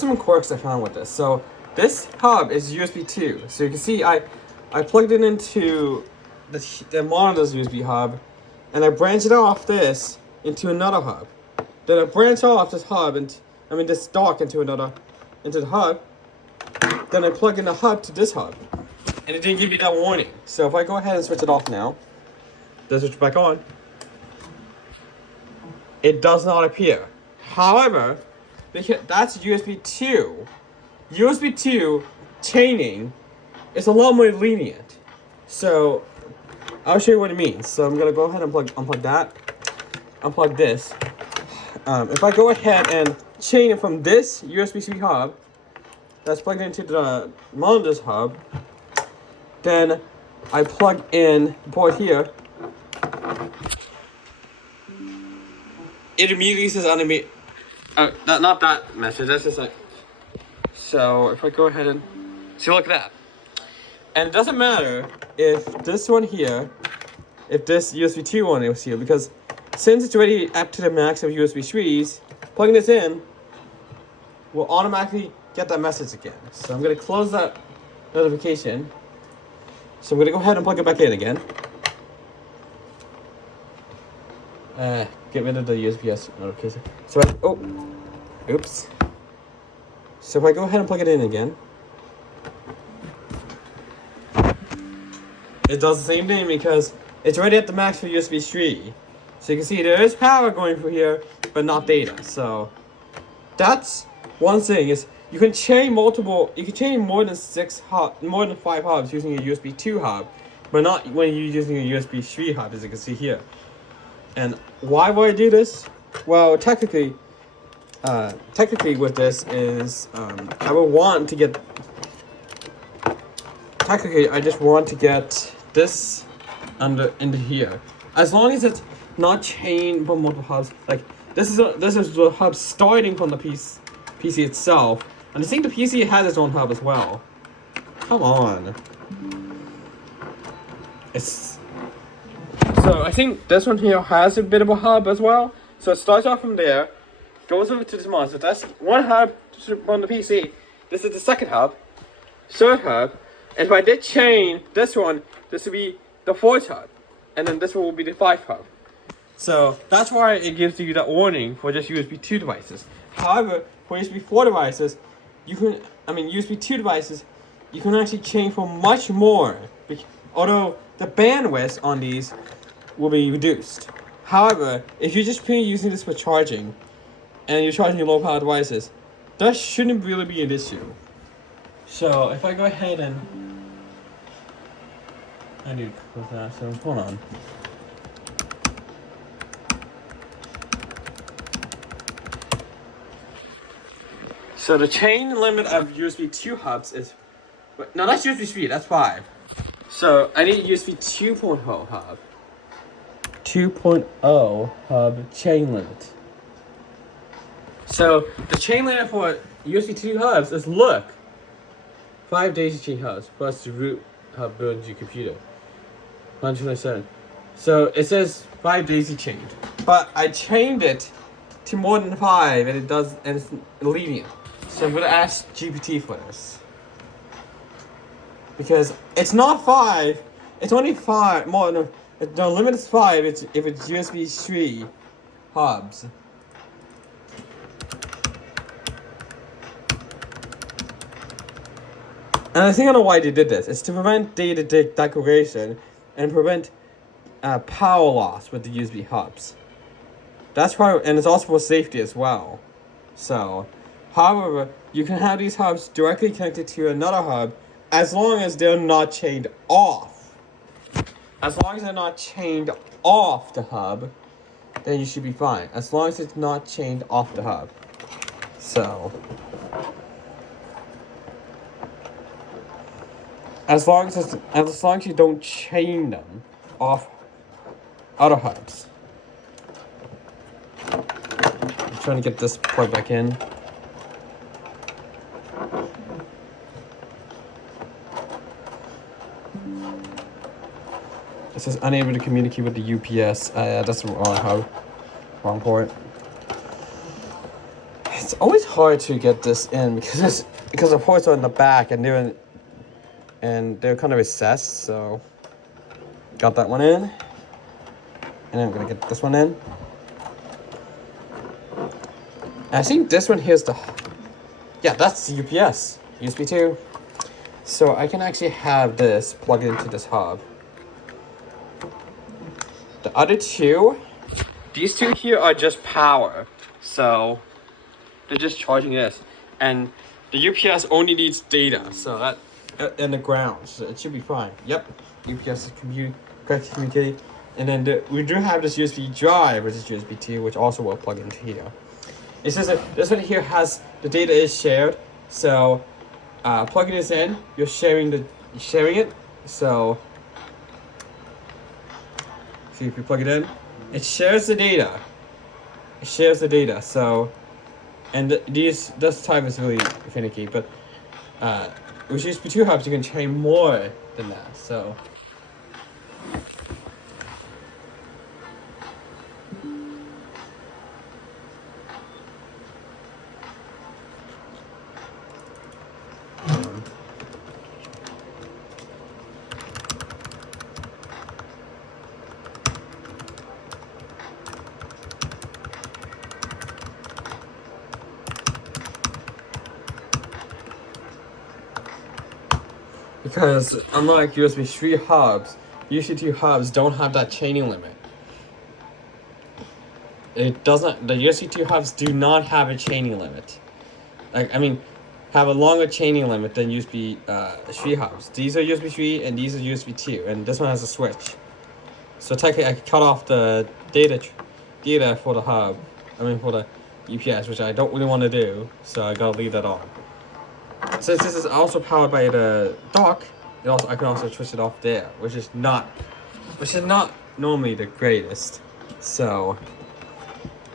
some quirks I found with this. So this hub is USB 2. So you can see I plugged it into the monitor's USB hub, and I branched it off this into another hub. Then I branch off this hub and this dock into the hub. Then I plug in the hub to this hub, and it didn't give me that warning. So if I go ahead and switch it off now, then switch it back on, it does not appear. However, because that's USB 2. USB 2 chaining is a lot more lenient. So I'll show you what it means. So I'm gonna go ahead and unplug that, unplug this. If I go ahead and chain it from this USB-C hub that's plugged into the monitor's hub, then I plug in the port here. It immediately says enemy. Not that message. That's just like. So if I go ahead and see, look at that, and it doesn't matter if this one here, if this USB 2 one is here, because since it's already up to the max of USB 3s, plugging this in will automatically get that message again. So I'm gonna close that notification. So I'm gonna go ahead and plug it back in again. Get rid of the USB-S notification. So oops. So if I go ahead and plug it in again, it does the same thing because it's already at the max for USB 3. So you can see there is power going through here, but not data. So that's one thing, is you can chain more than more than 5 hubs using a USB 2 hub, but not when you're using a USB 3 hub, as you can see here. And why would I do this? Well, technically with this is, I would want to get, I just want to get this into here. As long as it's not chained from multiple hubs, like this is the hub starting from the PC itself. And I think the PC has its own hub as well. Come on. So I think this one here has a bit of a hub as well. So it starts off from there, goes over to this monitor. So that's one hub from the PC. This is the second hub, third hub. And if I did chain this one, this would be the fourth hub. And then this one will be the 5th hub. So that's why it gives you that warning for just USB 2 devices. However, for USB 4 devices, USB 2 devices, you can actually chain for much more. Although the bandwidth on these will be reduced. However, if you're just using this for charging, and you're charging your low power devices, that shouldn't really be an issue. So if I go ahead and I need to close that, so hold on. So the chain limit of USB 2 hubs is, no, that's USB 3, that's 5. So I need a USB 2.0 hub. 2.0 hub chain limit. So the chain limit for USB 2 hubs is, 5 daisy chain hubs plus the root hub built into your computer. 127. So it says 5 daisy chained, but I chained it to more than 5, and it's lenient. So I'm gonna ask GPT for this, because it's not 5. It's only 5. The limit is 5. If it's USB 3 hubs. And I think I know why they did this. It's to prevent data degradation and prevent power loss with the USB hubs. That's why, and it's also for safety as well. So, however, you can have these hubs directly connected to another hub as long as they're not chained off. As long as they're not chained off the hub, then you should be fine. As long as it's not chained off the hub. So, as long as you don't chain them off other hubs. I'm trying to get this plugged back in. It says unable to communicate with the UPS. That's the wrong hub. Wrong port. It's always hard to get this in because the ports are in the back and they're kind of recessed. So got that one in, and then I'm gonna get this one in. And I think this one here's that's the UPS USB 2. So I can actually have this plugged into this hub. The other two, these two here are just power. So they're just charging this. And the UPS only needs data. So that, and the ground. So it should be fine. Yep. UPS is communicating. And then we do have this USB drive, which is USB 2, which also will plug into here. It says that this one here has, the data is shared. So plugging this in, you're sharing it. So see if you plug it in, it shares the data. So, and this time is really finicky, but with USB 2 hubs you can chain more than that. So because unlike USB 3 hubs, USB 2 hubs don't have that chaining limit. It doesn't. The USB 2 hubs do not have a chaining limit. Have a longer chaining limit than USB 3 hubs. These are USB 3 and these are USB 2, and this one has a switch. So technically, I could cut off the data for the hub. For the UPS, which I don't really want to do. So I gotta leave that on. Since this is also powered by the dock, I can also switch it off there, which is not normally the greatest. So,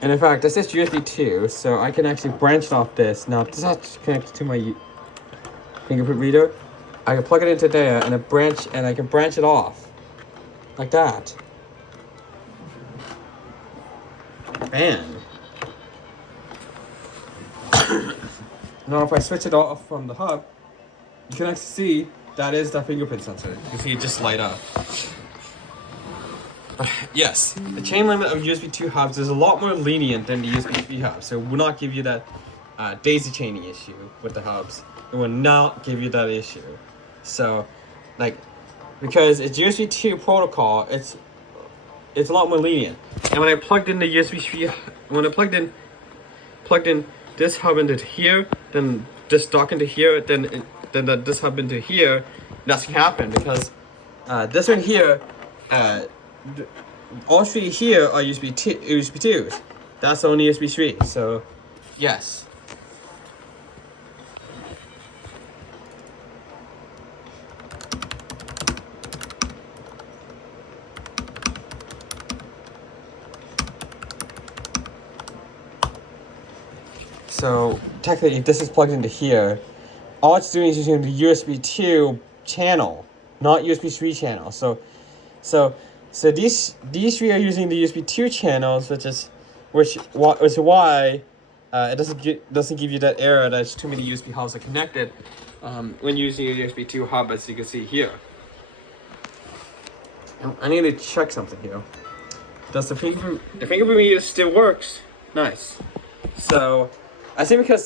and in fact, this is USB 2, so I can actually branch it off this. Now, this is not connected to my fingerprint reader. I can plug it into there and I can branch it off like that. And now if I switch it off from the hub, you can actually see that is the fingerprint sensor. You can see it just light up. Yes, the chain limit of USB 2 hubs is a lot more lenient than the USB 3 hubs. So it will not give you that daisy chaining issue with the hubs. It will not give you that issue. So, because it's USB 2 protocol, it's a lot more lenient. And when I plugged in the USB 3, when I plugged in this hub into here, then this dock into here, then this hub into here, nothing happened because this one here, all three here are USB 2s. That's only USB 3. So, yes. So technically, if this is plugged into here, all it's doing is using the USB 2 channel, not USB 3 channel. So these three are using the USB 2 channels, which is why it doesn't give you that error that too many USB hubs are connected when using a USB 2 hub, as you can see here. I need to check something here. Does the fingerprint reader still works? Nice. So I think because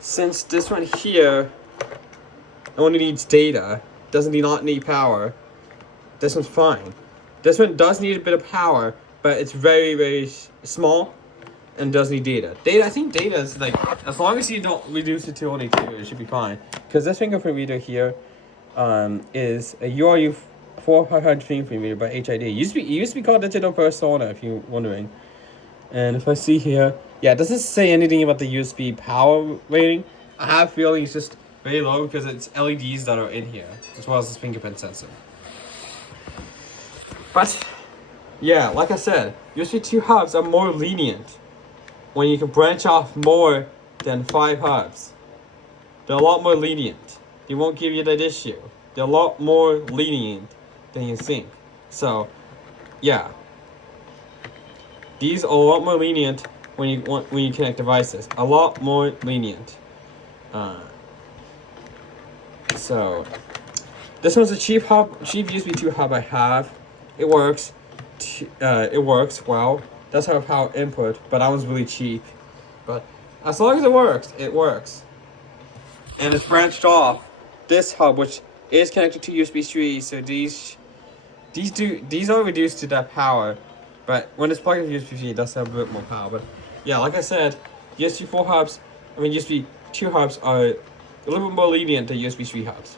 since this one here only needs data, not need power, this one's fine. This one does need a bit of power, but it's very, very small and does need data. I think data is as long as you don't reduce it to only 2, it should be fine. Because this fingerprint reader here is a URU 4500 fingerprint reader by HID. It used to be called Digital Persona, if you're wondering. And if I see here, yeah, it doesn't say anything about the USB power rating. I have a feeling it's just very low because it's LEDs that are in here, as well as this fingerprint sensor. But, yeah, like I said, USB 2 hubs are more lenient when you can branch off more than 5 hubs. They're a lot more lenient. They won't give you that issue. They're a lot more lenient than you think. So, yeah. These are a lot more lenient when you connect devices. A lot more lenient. So this one's a cheap USB 2 hub I have. It works. It works well. Does have a power input, but that one's really cheap. But as long as it works. And it's branched off this hub, which is connected to USB 3. So these are reduced to that power, but when it's plugged into USB 3, it does have a bit more power. But yeah, like I said, USB 4 hubs, USB 2 hubs are a little bit more lenient than USB 3 hubs.